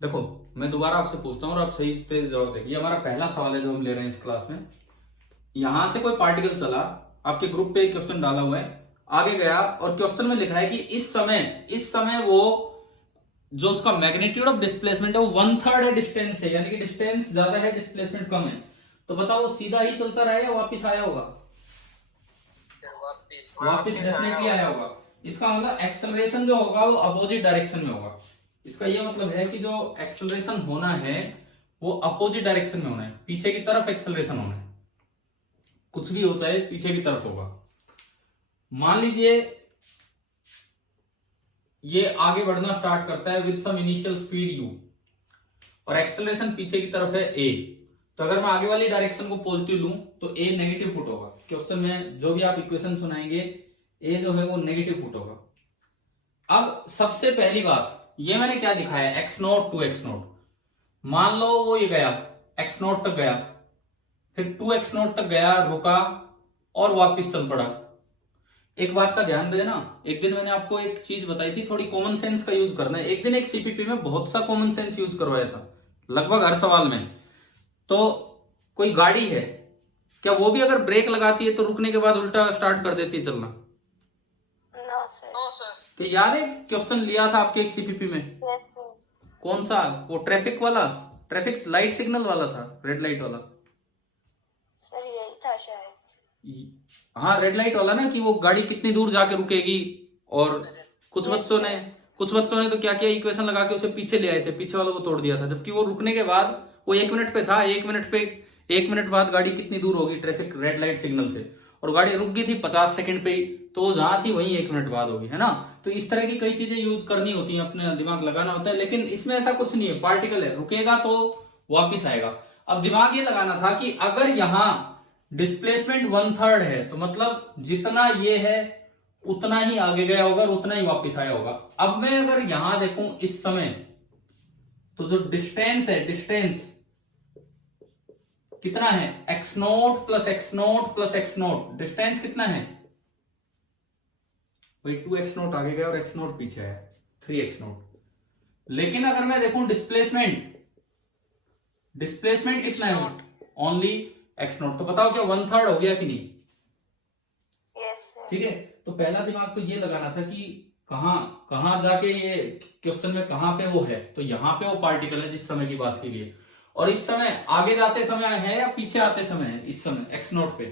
देखो, मैं दोबारा आपसे पूछता हूँ और आप सही से जवाब देखिए। हमारा पहला सवाल है जो हम ले रहे हैं इस क्लास में। यहां से कोई पार्टिकल चला, आपके ग्रुप पे क्वेश्चन डाला हुआ है, आगे गया और क्वेश्चन में लिखा है कि इस समय वो जो उसका मैग्नीट्यूड ऑफ डिस्प्लेसमेंट है वो 1/3 है डिस्टेंस से, यानी कि डिस्टेंस ज्यादा है, डिस्प्लेसमेंट कम है। तो बताओ वो सीधा ही चलता रहेगा, वापिस आया होगा? वापिस डेफिनेटली आया होगा। इसका मतलब एक्सेलरेशन जो होगा वो अपोजिट डायरेक्शन में होगा। इसका ये मतलब है कि जो एक्सेलरेशन होना है वो अपोजिट डायरेक्शन में होना है, पीछे की तरफ एक्सेलरेशन होना है। कुछ भी हो चाहे पीछे की तरफ होगा। मान लीजिए ये आगे बढ़ना स्टार्ट करता है with some initial speed u और एक्सेलरेशन पीछे की तरफ है a। तो अगर मैं आगे वाली डायरेक्शन को पॉजिटिव लूं तो a नेगेटिव पुट होगा। क्वेश्चन में जो भी आप इक्वेशन सुनाएंगे a जो है वो नेगेटिव पुट होगा। अब सबसे पहली बात, ये मैंने क्या दिखाया है, x0 टू x0। मान लो वो ये गया x0 तक गया, फिर 2x0 तक गया, रुका और वापस चल पड़ा। एक बात का ध्यान देना, एक दिन मैंने आपको एक चीज बताई थी, थोड़ी कॉमन सेंस का यूज करना है। एक दिन एक सीपीपी में बहुत सा कॉमन सेंस यूज करवाया था, लगभग हर सवाल में। तो कोई गाड़ी है, क्या वो भी अगर ब्रेक लगाती है तो रुकने के बाद उल्टा स्टार्ट कर देती है चलना? No sir. तो याद है क्वेश्चन लिया था आपके एक सीपीपी में? कौन सा? वो ट्रैफिक वाला, ट्रैफिक लाइट सिग्नल वाला था, रेड लाइट वाला। सर यही था शायद। हाँ, रेड लाइट वाला ना, कि वो गाड़ी कितनी दूर जाके रुकेगी। और कुछ बच्चों ने तो क्या किया, इक्वेशन लगा के उसे पीछे ले आए थे, पीछे वाले को तोड़ दिया था। जबकि वो रुकने के बाद वो 1 मिनट पे था, 1 मिनट बाद गाड़ी कितनी दूर होगी ट्रैफिक रेड लाइट सिग्नल से, और गाड़ी रुक गई थी 50 सेकंड पे ही, तो वो जहां थी वहीं 1 मिनट बाद होगी, है ना। तो इस तरह की कई चीजें यूज करनी होती हैं, अपने दिमाग लगाना होता है। लेकिन इसमें ऐसा कुछ नहीं है, पार्टिकल है, रुकेगा तो वापिस आएगा। अब दिमाग ये लगाना था कि अगर यहां डिस्प्लेसमेंट 1/3 है तो मतलब जितना ये है उतना ही आगे गया होगा और उतना ही वापस आया होगा। अब मैं अगर यहां देखूं इस समय, तो जो डिस्टेंस है, डिस्टेंस कितना है, x0 plus x0 plus x0, distance कितना है? वही 2x0 आगे गया और x0 पीछे है, 3x0। लेकिन अगर मैं देखूं डिस्प्लेसमेंट, डिस्प्लेसमेंट कितना है? Only x0। तो बताओ क्या 1/3 हो गया कि नहीं? ठीक है। तो पहला दिमाग तो ये लगाना था कि कहां कहां जाके ये क्वेश्चन में कहां पे वो है, तो यहां पे वो पार्टिकल है जिस समय की बात की गई है। और इस समय आगे जाते समय है या पीछे आते समय है? इस समय x0 पे,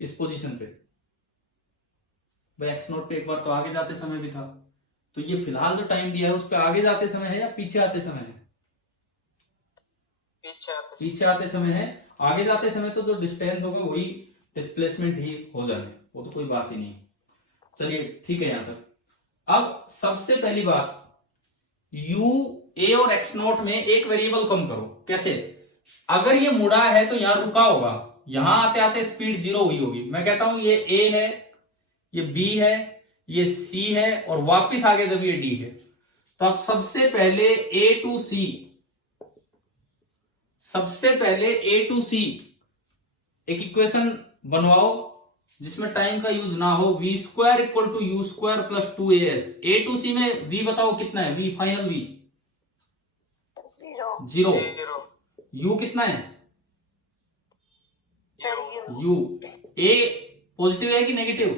इस पोजीशन पे। भाई x0 पे एक बार तो आगे जाते समय भी था, तो ये फिलहाल जो टाइम दिया है उस पे आगे जाते समय है या पीछे आते समय है? पीछे आते समय है। आगे जाते समय तो जो डिस्टेंस होगा वही डिस्प्लेसमेंट ही हो जाए, वो तो कोई बात ही नहीं। चलिए ठीक है यहां तक। अब सबसे पहली बात, u a और x0 में एक वेरिएबल कम करो। कैसे? अगर ये मुड़ा है तो यहां रुका होगा, यहां आते आते स्पीड 0 हुई होगी। मैं कहता हूं ये a है, ये b है, ये c है, और वापिस आगे जब ये d है। तो अब सबसे पहले a टू c, सबसे पहले a टू c एक इक्वेशन बनवाओ जिसमें टाइम का यूज ना हो। v² equal to u² plus 2as। a to c में v बताओ कितना है, v फाइनल v 0। u कितना है? u a पॉजिटिव है कि नेगेटिव?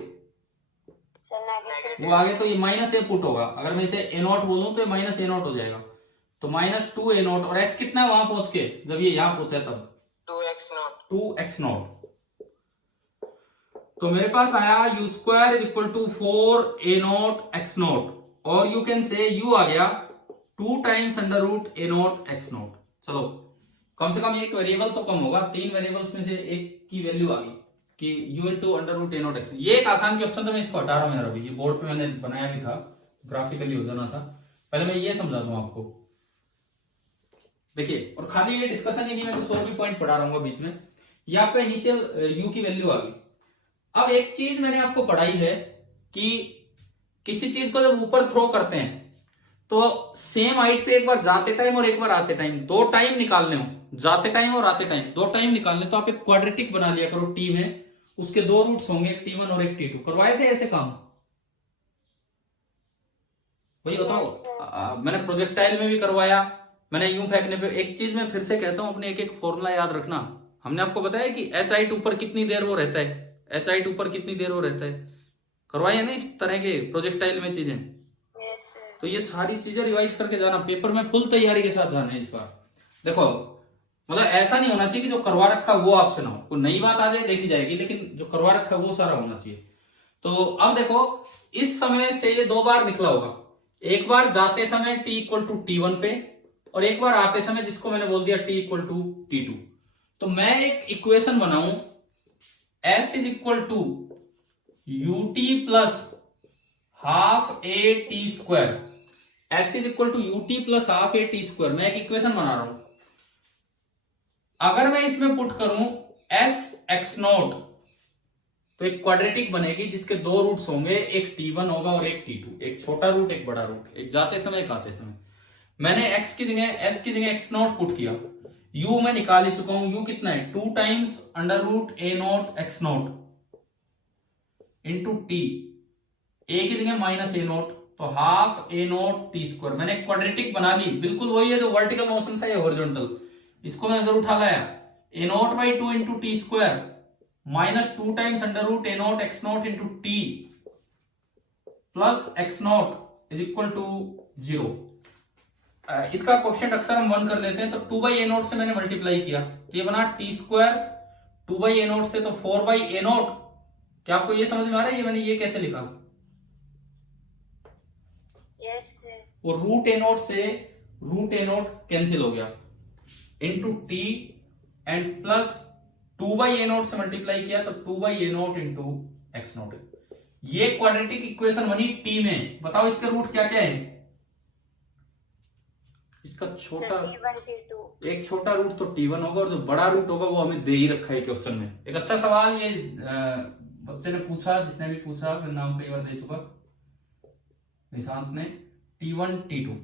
वो आगे तो ये माइनस ए पुट होगा। अगर मैं इसे a0 बोलूं तो ये माइनस a0 हो जाएगा, तो -2a0। और s कितना है वहां पहुंच के, जब ये यहां पहुंचा तब? 2x0। तो मेरे पास आया u² equal to 4a0 x0, और यू कैन से u आ गया 2 टाइम्स √a0 x0। चलो कम से कम एक वेरिएबल तो कम होगा, 3 वेरिएबल्स में से एक की वैल्यू आ गई कि u इंटू √a0 x। ये एक आसान क्वेश्चन था, मैं इसको हटा रहा हूं यार। अभी ये बोर्ड पे मैंने बनाया भी था, ग्राफिकली हो जाना था। पहले मैं ये समझा दूं आपको, देखिए। और खाली ये डिस्कशन ही नहीं, मैं कुछ और भी पॉइंट पढ़ा रहा हूँ बीच में। ये आपका इनिशियल u की वैल्यू आ गई। अब एक चीज मैंने आपको पढ़ाई है कि किसी चीज को जब ऊपर थ्रो करते हैं तो सेम हाइट पे एक बार जाते टाइम और एक बार आते टाइम, 2 टाइम निकालने हो, जाते टाइम और आते टाइम 2 टाइम निकालने, तो आप एक क्वाड्रेटिक बना लिया करो टी में। उसके 2 रूट्स होंगे, एक t1 और एक t2। करवाए थे ऐसे काम? वही बताओ, मैंने प्रोजेक्टाइल में भी करवाया, मैंने यूं फेंकने पे, एक चीज मैं फिर से कहता हूं, अपने एक एक फॉर्मूला याद रखना। हमने आपको बताया कि एच हाइट ऊपर कितनी देर वो रहता है, एच हाइट ऊपर कितनी देर वो रहता है, करवाए ना इस तरह के प्रोजेक्टाइल में चीजें। Yes sir. तो ये सारी चीजें रिवाइज करके जाना, पेपर में फुल तैयारी के साथ जाना है इस बार। देखो मतलब ऐसा नहीं होना चाहिए कि जो करवा रखा वो आपसे ना हो, कोई नई बात आ जाए देखी जाएगी, लेकिन जो करवा रखा वो सारा होना चाहिए। तो अब देखो इस समय से ये दो बार निकला होगा, एक बार जाते समय t इक्वल टू T1 पे, और एक बार आते समय जिसको मैंने बोल दिया t इक्वल टू T2। तो मैं एक इक्वेशन बनाऊं, s is equal to ut plus half A T square, s is equal to ut plus half A T square. मैं एक इक्वेशन बना रहा हूं, अगर मैं इसमें पुट करूं s x नोट, तो एक क्वाड्रेटिक बनेगी जिसके दो रूट्स होंगे, एक T1 होगा और एक T2, एक छोटा रूट एक बड़ा रूट, एक जाते समय एक आते समय। मैंने x की जगह s की जगह x नोट पुट किया, u मैं निकाल ही चुका हूं, u कितना है 2 times under root a note x note into t, a की जगह माइनस a नोट, तो half a note t square. मैंने एक क्वाड्रेटिक बना ली, बिल्कुल वही है जो वर्टिकल मोशन था या हॉरिजॉन्टल, इसको मैं अगर उठा लाया a note by 2 into T square minus 2 times under root a note x note into T plus x note is equal to 0। इसका कोएफिशिएंट अक्सर हम 1 कर लेते हैं, तो 2 बाई ए नोट से मैंने मल्टीप्लाई किया, तो ये बना T square 2 by A note से, तो 4 बाई ए नोट। क्या आपको ये समझ में आ रहा है ये मैंने ये कैसे लिखा? Yes sir. वो रूट ए नोट से रूट ए नोट कैंसिल हो गया, into T and plus 2 by A note से मल्टीप्लाई किया, तो 2 by A note into x naught. ये क्वाड्रेटिक इक्वेशन बनी टी में। बताओ इसके रूट क्या क्या है? इसका छोटा एक छोटा रूट तो T1 होगा, और जो बड़ा रूट होगा वो हमें दे ही रखा है क्वेश्चन में। एक अच्छा सवाल ये बच्चे ने पूछा, जिसने भी पूछा, मैं नाम कई बार दे चुका, निशांत ने, T1 T2।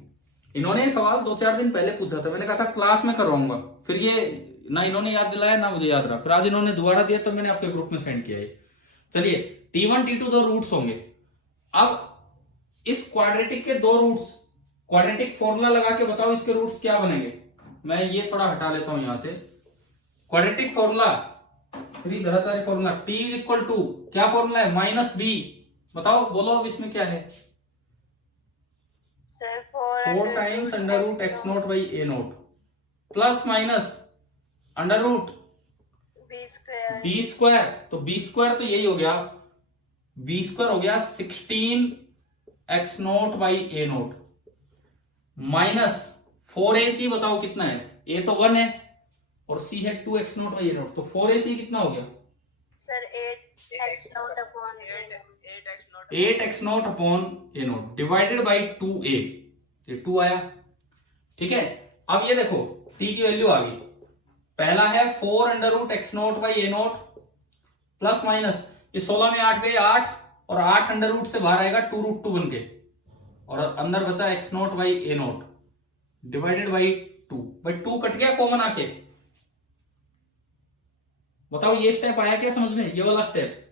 इन्होंने ये सवाल 2-4 दिन पहले पूछा था, मैंने कहा था क्लास में करवाऊंगा, फिर ये ना इन्होंने याद दिलाया ना मुझे याद रहा, फिर आज इन्होंने दोबारा दिया तो मैंने आपके ग्रुप में सेंड किया है। चलिए T1 T2 दो रूट्स होंगे। अब इस क्वाड्रेटिक के दो रूट्स, क्वाड्रेटिक फॉर्मूला लगा के बताओ इसके रूट्स क्या बनेंगे। मैं ये थोड़ा हटा लेता हूं यहां से। Quadratic formula, Shridharacharya formula, t is equal to क्या फॉर्मूला है? Minus B. बताओ बोलो अब इसमें क्या है? 4 times under root X note by A note plus minus under root B square. तो बी स्क्वायर तो यही हो गया, बी स्क्वायर हो गया 16 X note by A note minus 4ac। बताओ कितना है? a तो 1 है और c है 2 x note by A note, तो 4ac कितना हो गया sir? 8 x naught upon A note divided by 2a, ये 2 आया। ठीक है, अब ये देखो t की वैल्यू आ गई। पहला है 4 under root X note by A note plus minus, ये 16 में 8 गए 8, और 8 अंडर रूट से बाहर आएगा 2 रूट 2 बन के, और अंदर बचा x note by A note divided by 2। भाई 2 कट गया कॉमन आके। बताओ ये स्टेप आया क्या समझ में? ये वाला स्टेप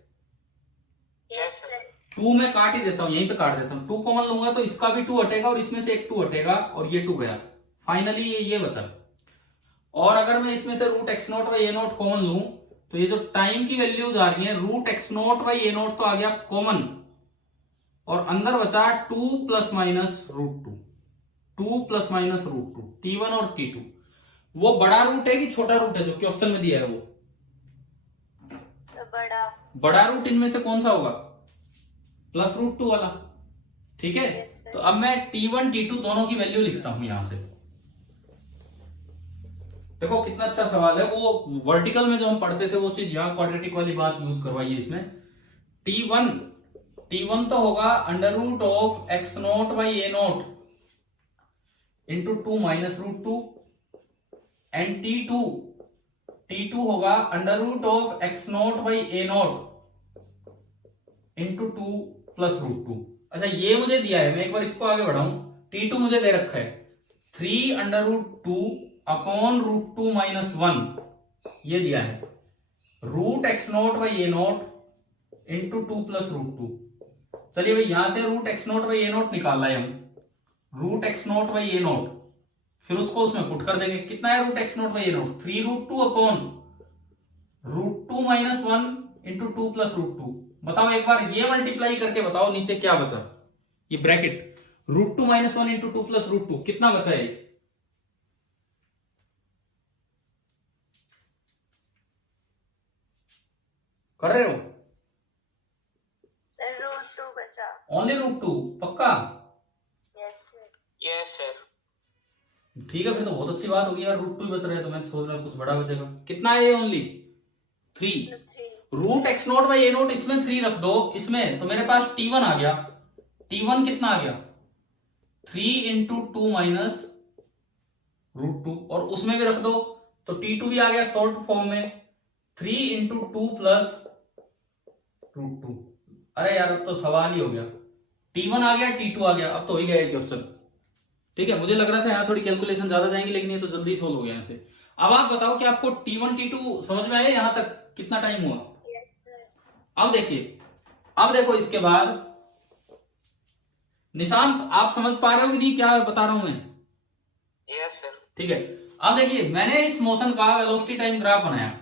2 में काट ही देता हूं, यहीं पे काट देता हूं। 2 कॉमन लूंगा तो इसका भी 2 हटेगा और इसमें से एक 2 हटेगा, और ये 2 गया, फाइनली ये बचा। और अगर मैं इसमें से root X note by A note common लूं, तो ये जो टाइम की वैल्यूज आ रही है, root X note by A note तो आ गया कॉमन, और अंदर बचा 2 plus minus root 2, 2 plus minus root 2, T1 और T2। वो बड़ा रूट है कि छोटा रूट है जो क्वेश्चन में दिया है? वो बड़ा रूट इनमें से कौन सा होगा? प्लस रूट 2 वाला। ठीक है, तो अब मैं T1 T2 दोनों की वैल्यू लिखता हूं यहां से। देखो कितना अच्छा सवाल है, वो वर्टिकल में जो हम पढ़ते थे वो चीज यहां क्वाड्रेटिक वाली बात यूज करवाइए इसमें। T1 तो होगा under root of X note by A note into 2 minus root 2, and T2 होगा under root of X note by A note into 2 plus root 2। अच्छा ये मुझे दिया है, मैं एक बार इसको आगे बढ़ाऊं। T2 मुझे दे रखा है 3 under root 2 upon root 2 minus 1, ये दिया है। Root X note by A note into 2 plus root 2। चलिए भाई यहां से root X note by A note निकाल रहे हम। Root X note by A note फिर उसको उसमें पुट कर देंगे। कितना है root X note by A note? 3√2 upon √2 minus 1 into 2 plus √2। बताओ एक बार ये मल्टीप्लाई करके बताओ नीचे क्या बचा, ये ब्रैकेट √2 माइनस 1 इंटू 2 प्लस √2 कितना बचा है? कर रहे हो? सर √2 बचा। ओनली √2 पक्का? Yes sir. Yes sir. ठीक है, फिर तो बहुत अच्छी बात होगी यार, √2 ही बच रहे हैं, तो मैं सोच रहा कुछ बड़ा बचेगा। कितना है ये? Only 3। Root X note by A note इसमें 3 रख दो इसमें, तो मेरे पास T1 आ गया। T1 कितना आ गया? 3 इंटू 2 माइनस √2, और उसमें भी रख दो तो T2 भी आ गया शॉर्ट फॉर्म में 3 इंटू 2 प्लस √2। अरे यार अब तो सवाल ही हो गया, T1 आ गया T2 आ गया, अब तो हो ही गया क्वेश्चन। ठीक है, मुझे लग रहा था यहाँ थोड़ी कैलकुलेशन ज्यादा जाएंगी, लेकिन ये तो जल्दी सोल्व हो गया यहाँ से। अब आप बताओ कि आपको T1 T2 समझ में आया? यहाँ तक कितना टाइम हुआ? Yes sir. अब देखिए, अब देखो इसके बाद निशांत आप समझ पा रहे हो कि नहीं क्या बता रहा हूं मैं? Yes sir. ठीक है, अब देखिए मैंने इस मोशन का वेलोसिटी टाइम ग्राफ बनाया।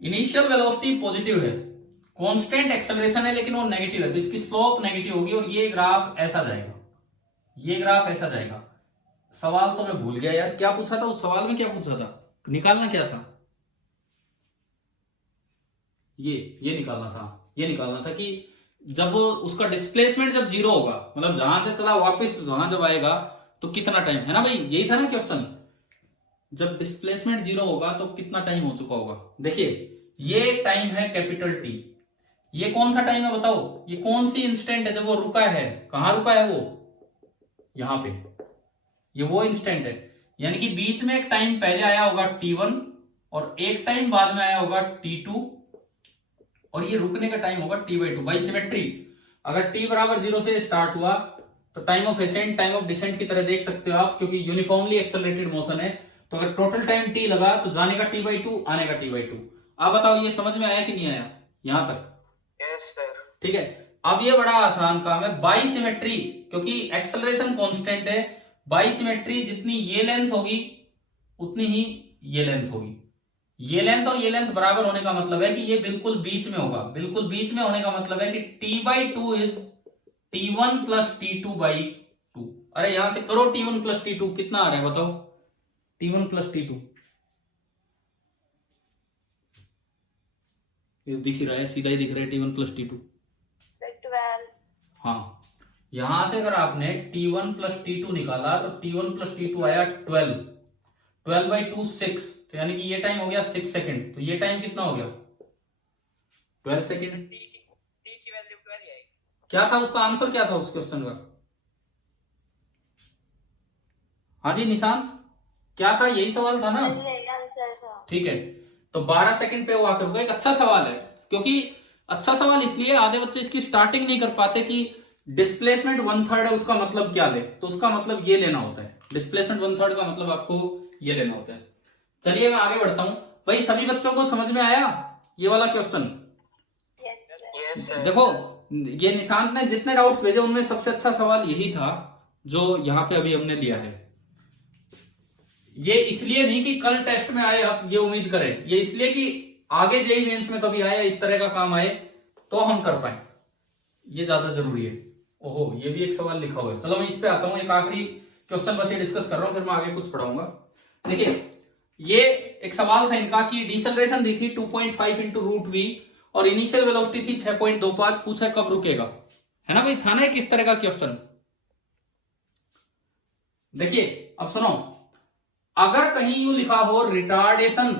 इनिशियल वेलोसिटी पॉजिटिव है, कांस्टेंट एक्सेलरेशन है लेकिन वो नेगेटिव है, तो इसकी स्लोप नेगेटिव होगी और ये ग्राफ ऐसा जाएगा, ये ग्राफ ऐसा जाएगा। सवाल तो मैं भूल गया यार, क्या पूछा था उस सवाल में? क्या पूछा था? निकालना क्या था? ये निकालना था, ये निकालना था कि जब उसका डिस्प्लेसमेंट जब 0 होगा, मतलब जहां से चला वापस वहां जब आएगा तो कितना टाइम, है ना भाई? यही था ना क्वेश्चन, जब डिस्प्लेसमेंट 0 होगा तो कितना टाइम हो चुका होगा। देखिए ये टाइम है कैपिटल टी। ये कौन सा टाइम है बताओ? ये कौन सी इंस्टेंट है जब वो रुका है? कहां रुका है वो? यहां पे, ये वो इंस्टेंट है। यानी कि बीच में एक टाइम पहले आया होगा T1 और एक टाइम बाद में आया होगा T2, और ये रुकने का टाइम होगा T/2 बाई सिमेट्री। अगर T बराबर 0 से स्टार्ट हुआ तो time of ascent time of descent की तरह देख सकते हो आप, क्योंकि यूनिफॉर्मली एक्सेलरेटेड मोशन है। तो अगर टोटल टाइम T लगा तो जाने का T/2 आने का T/2। आप बताओ ये समझ में आया कि नहीं आया यहां तक? Yes sir. ठीक है, अब ये बड़ा आसान काम है। बाई सिमेट्री, क्योंकि एक्सेलरेशन कांस्टेंट है, बाई सिमेट्री जितनी ये लेंथ होगी उतनी ही ये लेंथ होगी। ये लेंथ और ये लेंथ बराबर होने का मतलब है कि ये बिल्कुल बीच में होगा। बिल्कुल बीच में होने का मतलब है कि T/2 is T1 plus T2/2। अरे यहां से करो T1 प्लस T2 कितना आ रहा है बताओ? T1 प्लस T2 ये दिख रहा है, सीधा ही दिख रहा है T1 प्लस T2। 12। हाँ, यहां से अगर आपने T1 प्लस T2 निकाला तो T1 प्लस T2 आया 12, 12/2 6, तो यानी कि ये टाइम हो गया 6 सेकेंड। तो ये टाइम कितना हो गया? 12 सेकेंड। टी की वैल्यू 12 आएगी। क्या था उसका आंसर? क्या था उस क्वेश्चन का? हाँ जी निशांत, क्या था? यही सवाल था ना? आंसर था। ठीक है, तो 12 सेकंड पे वो आकर रुका। एक अच्छा सवाल है, क्योंकि अच्छा सवाल इसलिए आधे बच्चे इसकी स्टार्टिंग नहीं कर पाते कि डिस्प्लेसमेंट 1/3 है उसका मतलब क्या ले, तो उसका मतलब ये लेना होता है। डिस्प्लेसमेंट 1/3 का मतलब आपको ये लेना होता है। चलिए मैं आगे बढ़ता हूं। भाई सभी बच्चों को समझ में आया ये वाला question? Yes sir. Yes sir. देखो ये निशांत ने जितने डाउट्स भेजे उनमें सबसे अच्छा सवाल यही था जो यहाँ पे अभी हमने लिया है। ये इसलिए नहीं कि कल टेस्ट में आए आप ये उम्मीद करें, ये इसलिए कि आगे जेईई मेंस में कभी आए इस तरह का काम आए तो हम कर पाए, ये ज्यादा जरूरी है। ओहो ये भी एक सवाल लिखा हुआ है। चलो मैं इस पे आता हूं, एक आखिरी क्वेश्चन बस ये डिस्कस कर रहा हूं, फिर मैं आगे कुछ पढ़ाऊंगा। देखिए ये एक सवाल था इनका कि डिसेलरेशन दी थी 2.5 इंटू √v और इनिशियल वेलोसिटी थी 6.25, पूछा कब रुकेगा, है ना भाई? था ना एक इस तरह का क्वेश्चन। देखिए अब सुनो, अगर कहीं यूं लिखा हो रिटार्डेशन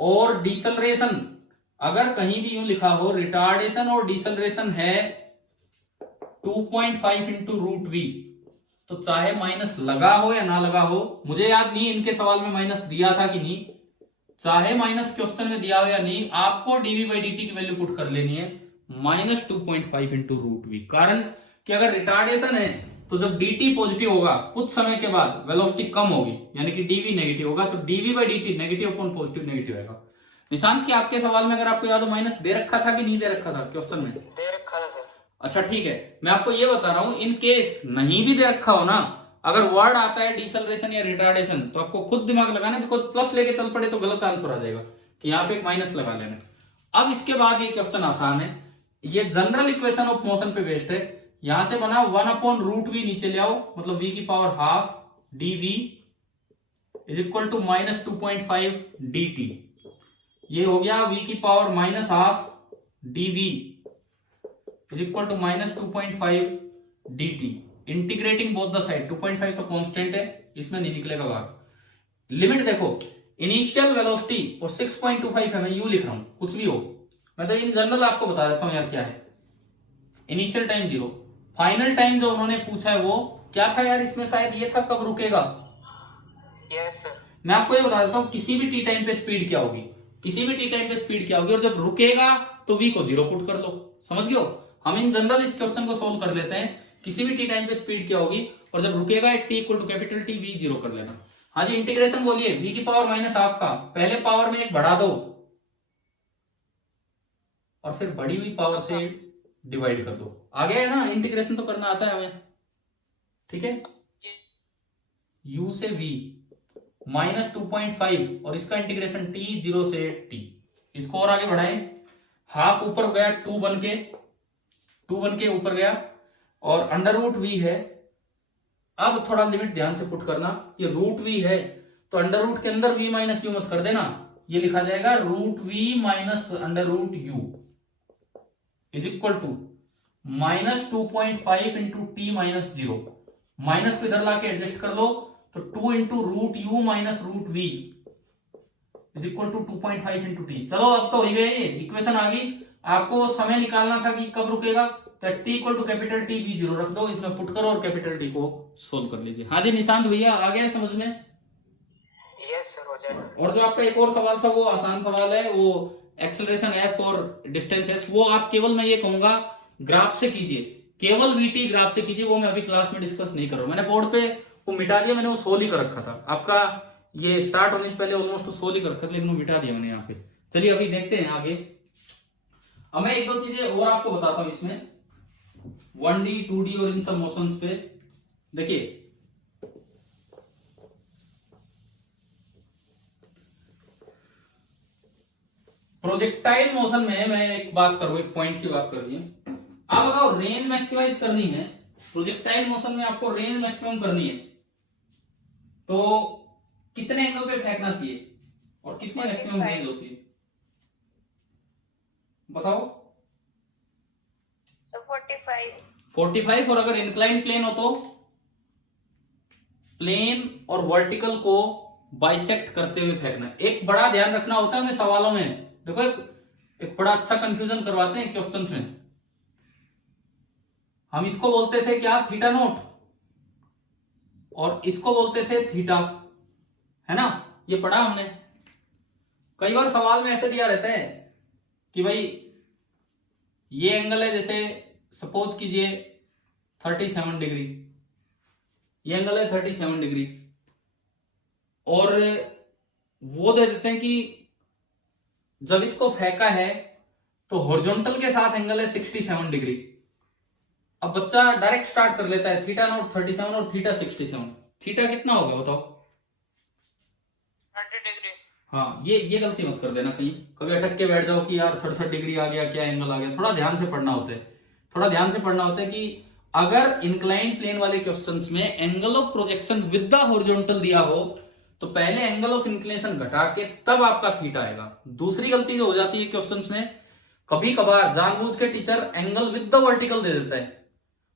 और डिसेलरेशन, अगर कहीं भी यूं लिखा हो रिटार्डेशन और डिसेलरेशन है 2.5 इंटू √v, तो चाहे माइनस लगा हो या ना लगा हो, मुझे याद नहीं इनके सवाल में माइनस दिया था कि नहीं, चाहे माइनस क्वेश्चन में दिया हो या नहीं, आपको dv/dt की वैल्यू पुट कर लेनी है -2.5 इंटू √v। कारण कि अगर रिटार्डेशन है तो जब dt पॉजिटिव होगा कुछ समय के बाद वेलोसिटी कम होगी, यानी कि dv नेगेटिव होगा, तो dv/dt negative upon positive negative आएगा। निशांत की आपके सवाल में अगर आपको याद हो माइनस दे रखा था कि नहीं दे रखा था क्वेश्चन में? दे रखा था सर। अच्छा ठीक है, मैं आपको ये बता रहा हूं, इन केस नहीं भी दे रखा हो ना, अगर वर्ड आता है डिसलरेशन या रिटार्डेशन, तो आपको खुद दिमाग लगाना, बिकॉज प्लस लेके चल पड़े तो गलत आंसर आ जाएगा, कि यहाँ पे एक माइनस लगा लेना। अब इसके बाद ये क्वेश्चन आसान है, ये जनरल इक्वेशन ऑफ मोशन पे बेस्ड है। यहां से बना 1/√v नीचे ले आओ, मतलब v की power half dv is equal to -2.5 dt। ये हो गया v की power -half dv is equal to -2.5 dt। Integrating both the side, 2.5 तो कांस्टेंट है, इसमें नहीं निकलेगा बाहर। लिमिट देखो, इनिशियल वेलोसिटी और 6.25 है, मैं यू लिख रहा हूं, कुछ भी हो, मैं तो इन जनरल आपको बता देता हूं यार क्या है। इनिशियल टाइम 0, फाइनल टाइम जो उन्होंने पूछा है वो क्या था यार, इसमें शायद ये था कब रुकेगा। Yes sir. मैं आपको ये बता देता हूं, किसी भी टी टाइम पे स्पीड क्या होगी, किसी भी टी टाइम पे स्पीड क्या होगी, और जब रुकेगा तो v को 0 पुट कर लो, समझ गए हो। हम इन जनरल इस क्वेश्चन को सोल्व कर लेते हैं, किसी भी टी टाइम पे स्पीड क्या होगी, और जब रुकेगा t equal to capital T v 0 कर लेना। हाँ जी, इंटीग्रेशन बोलिए, v की पावर -हाफ का पहले पावर में एक बढ़ा दो और फिर बढ़ी हुई पावर से डिवाइड कर दो, आ गया है ना, इंटीग्रेशन तो करना आता है हमें, ठीक है। u से v -2.5 और इसका इंटीग्रेशन t 0 से t, इसको और आगे बढ़ाएं, हाफ ऊपर गया 2 बन के ऊपर गया, और √v है। अब थोड़ा लिमिट ध्यान से पुट करना, ये √v है तो अंडर रूट के अंदर v माइनस यू मत कर देना, ये लिखा जाएगा √v minus √u is equal to -2.5 into t -0, minus को इधर लाके एडजस्ट कर लो, तो 2 into √u minus √v is equal to 2.5 into t. चलो अब तो हो गया, ये इक्वेशन आ गई। आपको समय निकालना था कि कब रुकेगा, तो t equal to capital T v 0 रख दो, इसमें पुट करो और कैपिटल T को सोल्व कर लीजिए। हाँ जी निशांत भैया, आ गया समझ में? यस सर, हो जाएगा। और जो आपका एक और सवाल था वो आसान सवाल है, वो एक्सेलरेशन f और डिस्टेंस s, वो आप केवल, मैं ये कहूंगा ग्राफ से कीजिए, केवल vt ग्राफ से कीजिए, वो मैं अभी क्लास में डिस्कस नहीं कर रहा हूं। मैंने बोर्ड पे वो मिटा दिया, मैंने वो सोल्व ही कर रखा था, आपका ये स्टार्ट होने से पहले ऑलमोस्ट सोल्व ही कर रखा था, लेकिन वो मिटा दिया मैंने यहाँ पे। चलिए अभी देखते हैं आगे। अब मैं एक दो चीजें और आपको बताता हूं इसमें, 1D 2D और इन सब मोशंस पे। देखिए प्रोजेक्टाइल मोशन में मैं एक बात करूं, एक पॉइंट की बात कर रही हूं। आप बताओ, रेंज मैक्सिमाइज करनी है, प्रोजेक्टाइल मोशन में आपको रेंज मैक्सिमम करनी है, तो कितने एंगल पे फेंकना चाहिए और कितनी मैक्सिमम रेंज होती है, बताओ। So 45. 45, और अगर इंक्लाइन प्लेन हो तो प्लेन और वर्टिकल को बाइसेक्ट करते हुए फेंकना। एक बड़ा ध्यान रखना होता है हमें सवालों में, देखो एक बड़ा अच्छा कंफ्यूजन करवाते हैं क्वेश्चंस में। हम इसको बोलते थे क्या, थीटा नोट, और इसको बोलते थे थीटा, है ना, ये पढ़ा हमने। कई बार सवाल में ऐसे दिया रहता है कि भाई ये एंगल है, जैसे सपोज कीजिए 37 डिग्री, ये एंगल है 37 डिग्री, और वो दे देते हैं कि जब इसको फेंका है तो हॉरिजॉन्टल के साथ एंगल है 67 डिग्री। अब बच्चा डायरेक्ट स्टार्ट कर लेता है, थीटा नॉट 37 और थीटा 67, थीटा कितना होगा बताओ? 30 डिग्री। हाँ, ये गलती मत कर देना, कहीं कभी अटक के बैठ जाओ कि यार 67 डिग्री आ गया, क्या एंगल आ गया। थोड़ा ध्यान से पढ़ना होता है, थोड़ा ध्यान से पढ़ना होता है कि अगर इंक्लाइन प्लेन वाले क्वेश्चंस में angle of projection with the horizontal दिया हो तो पहले एंगल ऑफ इंक्लिनेशन घटा के तब आपका थीटा आएगा। दूसरी गलती जो हो जाती है क्वेश्चंस में, कभी कभार जानबूझ के teacher angle with the vertical दे देता है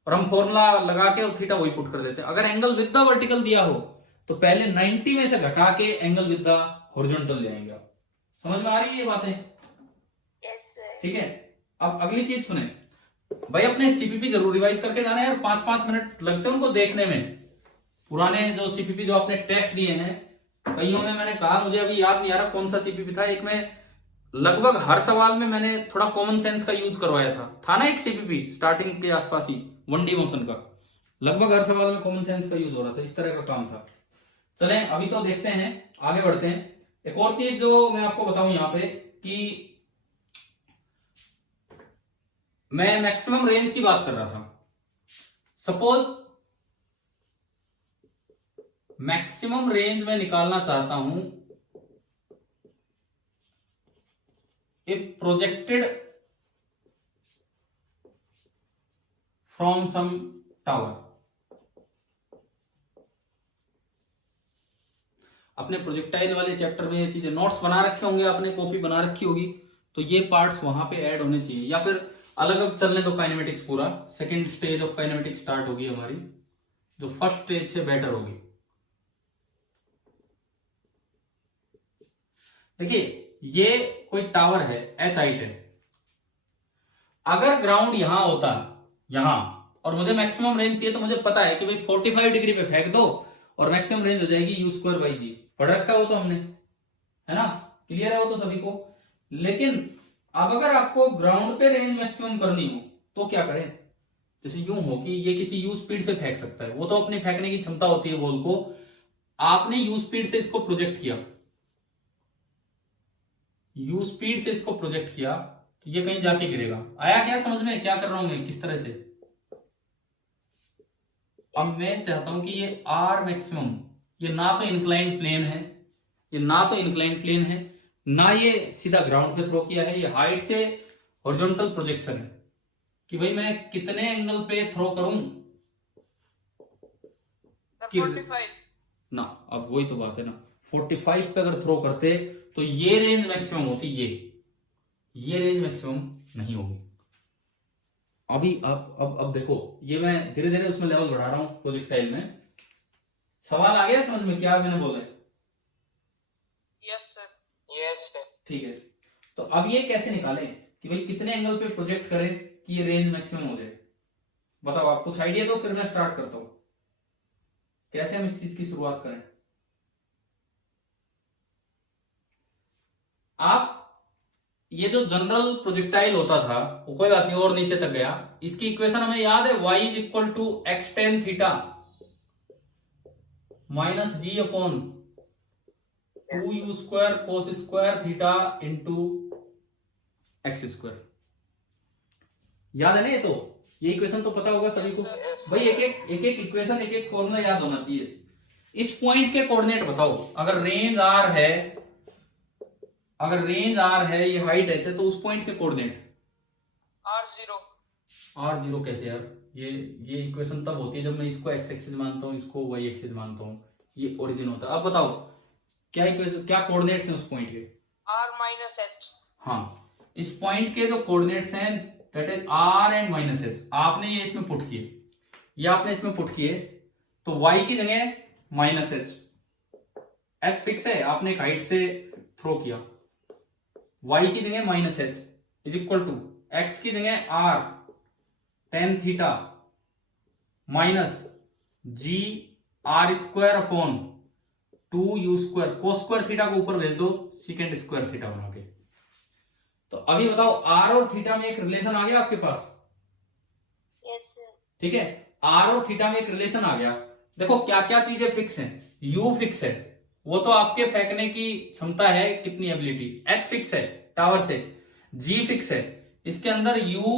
और हम फॉर्मूला लगा के और थीटा वही पुट कर देते हैं। अगर एंगल विद द वर्टिकल दिया हो तो पहले 90 में से घटा के एंगल विद द हॉरिजॉन्टल ले आएंगे। आप समझ में आ रही है ये बातें? Yes sir. ठीक है। अब अगली चीज सुने भाई, अपने सीपीपी जरूर रिवाइज करके जाना है यार, 5-5 मिनट लगते हैं उनको देखने में। पुराने जो सीपीपी जो आपने टेस्ट दिए हैं, कईयों में मैंने कहा, मुझे अभी याद नहीं आ रहा कौन सा सीपीपी था, एक में लगभग हर सवाल में मैंने थोड़ा कॉमन सेंस का यूज करवाया था ना एक सीपीपी स्टार्टिंग के आसपास ही 1D मोशन का, लगभग हर सवाल में कॉमन सेंस का यूज हो रहा था, इस तरह का काम था। चलें अभी तो देखते हैं, आगे बढ़ते हैं। एक और चीज जो मैं आपको बताऊं यहाँ पे कि मैं मैक्सिमम रेंज की बात कर रहा था। सपोज मैक्सिमम रेंज में निकालना चाहता हूं if projected from some tower. अपने प्रोजेक्टाइल वाले चैप्टर में ये चीजें नोट्स बना रखे होंगे, आपने कॉपी बना रखी होगी, तो ये पार्ट्स वहां पे ऐड होने चाहिए, या फिर अलग अलग चलने दो काइनेमेटिक्स पूरा। Second stage of kinematics start होगी हमारी, जो फर्स्ट स्टेज से बेटर होगी। देखिए ये कोई टावर है, एच हाइट है। अगर ग्राउंड यहां होता, यहां, और मुझे मैक्सिमम रेंज चाहिए, तो मुझे पता है कि भाई 45 डिग्री पे फेंक दो और मैक्सिमम रेंज हो जाएगी u² बाई जी। पढ़ रखा है वो तो हमने, है ना, क्लियर है वो तो सभी को। लेकिन अब अगर आपको ग्राउंड पे रेंज मैक्सिमम करनी हो तो क्या करें? जैसे यूं हो कि ये किसी u स्पीड से फेंक सकता है, वो तो अपनी फेंकने की क्षमता होती है बॉल को। आपने u स्पीड से इसको प्रोजेक्ट किया, u स्पीड से इसको प्रोजेक्ट किया, तो ये कहीं जाके गिरेगा। आया क्या समझ में क्या कर रहा हूं मैं, किस तरह से? अब मैं चाहता हूं कि ये r मैक्सिमम, ये ना तो इंक्लाइंड प्लेन है, ये ना तो इंक्लाइंड प्लेन है, ना ये सीधा ग्राउंड पे थ्रो किया है, ये हाइट से हॉरिजॉन्टल प्रोजेक्शन है कि भाई मैं कितने एंगल पे थ्रो करूं। 45। ना, अब वही तो बात है ना, 45 पे अगर थ्रो करते तो ये रेंज मैक्सिमम होती, ये रेंज मैक्सिमम नहीं होगी। अभी अब देखो, ये मैं धीरे धीरे उसमें लेवल बढ़ा रहा हूं प्रोजेक्टाइल में। सवाल आ गया समझ में क्या मैंने बोला? Yes sir. Yes sir. ठीक है, तो अब ये कैसे निकालें कि भाई कितने एंगल पे प्रोजेक्ट करें कि ये रेंज मैक्सिमम हो जाए? बताओ, आप कुछ आइडिया दो, फिर मैं स्टार्ट करता हूं कैसे हम इस चीज की शुरुआत करें। आप ये जो जनरल प्रोजेक्टाइल होता था वो कोई बात नहीं और नीचे तक गया, इसकी इक्वेशन हमें याद है, y is equal to x tan theta minus g upon 2u² cos square theta into x square. याद है ना? ये तो ये इक्वेशन तो पता होगा सभी को भाई। एक एक इक्वेशन, एक एक फॉर्मूला याद होना चाहिए। इस पॉइंट के कोऑर्डिनेट बताओ। अगर रेंज r है, अगर रेंज r है, ये हाइट h है, तो उस पॉइंट के कोऑर्डिनेट r0 कैसे यार? ये इक्वेशन तब होती है जब मैं इसको x एक्सिस मानता हूं, इसको y एक्सिस मानता हूं, ये ओरिजिन होता है। अब बताओ क्या इक्वेशन, क्या कोऑर्डिनेट्स हैं उस पॉइंट के? r minus h। हाँ, इस पॉइंट के जो कोऑर्डिनेट्स हैं that is r and minus h। आपने ये इसमें पुट किए, ये आपने इसमें पुट किए, तो y की जगह माइनस h फिक्स है, आपने एक हाइट से थ्रो किया, y की जगह माइनस h is equal to x की जगह r tan theta minus g r² upon 2u²। Cos square theta को ऊपर भेज दो सेकेंड स्क्वायर थीटा बना के। तो अभी बताओ r और थीटा में एक रिलेशन आ गया आपके पास? Yes sir. ठीक है, r और थीटा में एक रिलेशन आ गया। देखो क्या क्या चीजें फिक्स हैं। u फिक्स है, वो तो आपके फेंकने की क्षमता है, कितनी एबिलिटी। h फिक्स है टावर से, g फिक्स है, इसके अंदर u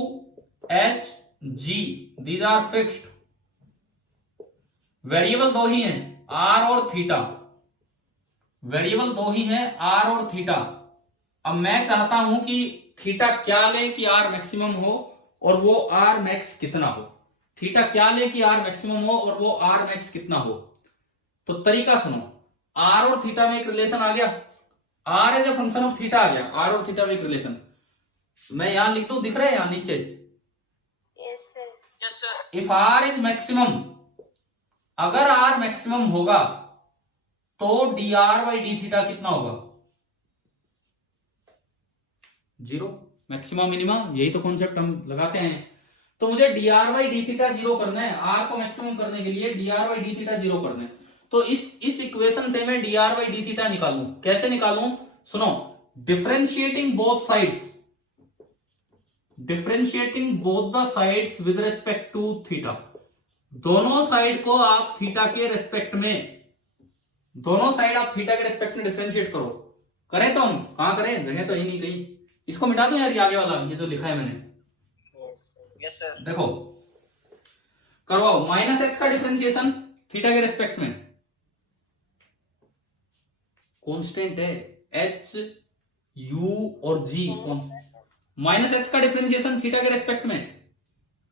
h g these are fixed. Variable दो ही हैं, r और थीटा। वेरिएबल दो ही हैं, r और थीटा। अब मैं चाहता हूं कि थीटा क्या ले कि r मैक्सिमम हो और वो r मैक्स कितना हो। थीटा क्या ले कि r मैक्सिमम हो और वो r मैक्स कितना हो। तो तरीका सुनो, r और थीटा में एक रिलेशन आ गया, r as a function of theta आ गया, r और थीटा में एक रिलेशन। मैं यहां लिख दूं, दिख रहा है यहां नीचे? Yes sir. Yes sir. If r is maximum, अगर r मैक्सिमम होगा तो dr बाई डी थीटा कितना होगा? 0। मैक्सिमम मिनिमा, यही तो कॉन्सेप्ट हम लगाते हैं। तो मुझे dr बाई डी थीटा 0 करना है, r को मैक्सिमम करने के लिए dr बाई डी थीटा 0 करना है। तो इस इक्वेशन से मैं dr बाई डी थीटा निकालूं। कैसे निकालूं? सुनो, differentiating both sides, differentiating both the sides with respect to theta. दोनों साइड को आप थीटा के रेस्पेक्ट में, दोनों साइड आप थीटा के रेस्पेक्ट में डिफरेंशिएट करो। करें तो हम कहां करें, जगह तो ही नहीं गई। इसको मिटा दूं यार, ये आगे वाला, ये जो लिखा है मैंने। यस। यस सर देखो करवाओ माइनस एक्स का डिफरेंशिएशन थीटा के रेस्पेक्ट में कांस्टेंट है एच यू और जी कौन माइनस एक्स का डिफरेंशिएशन थीटा के रेस्पेक्ट में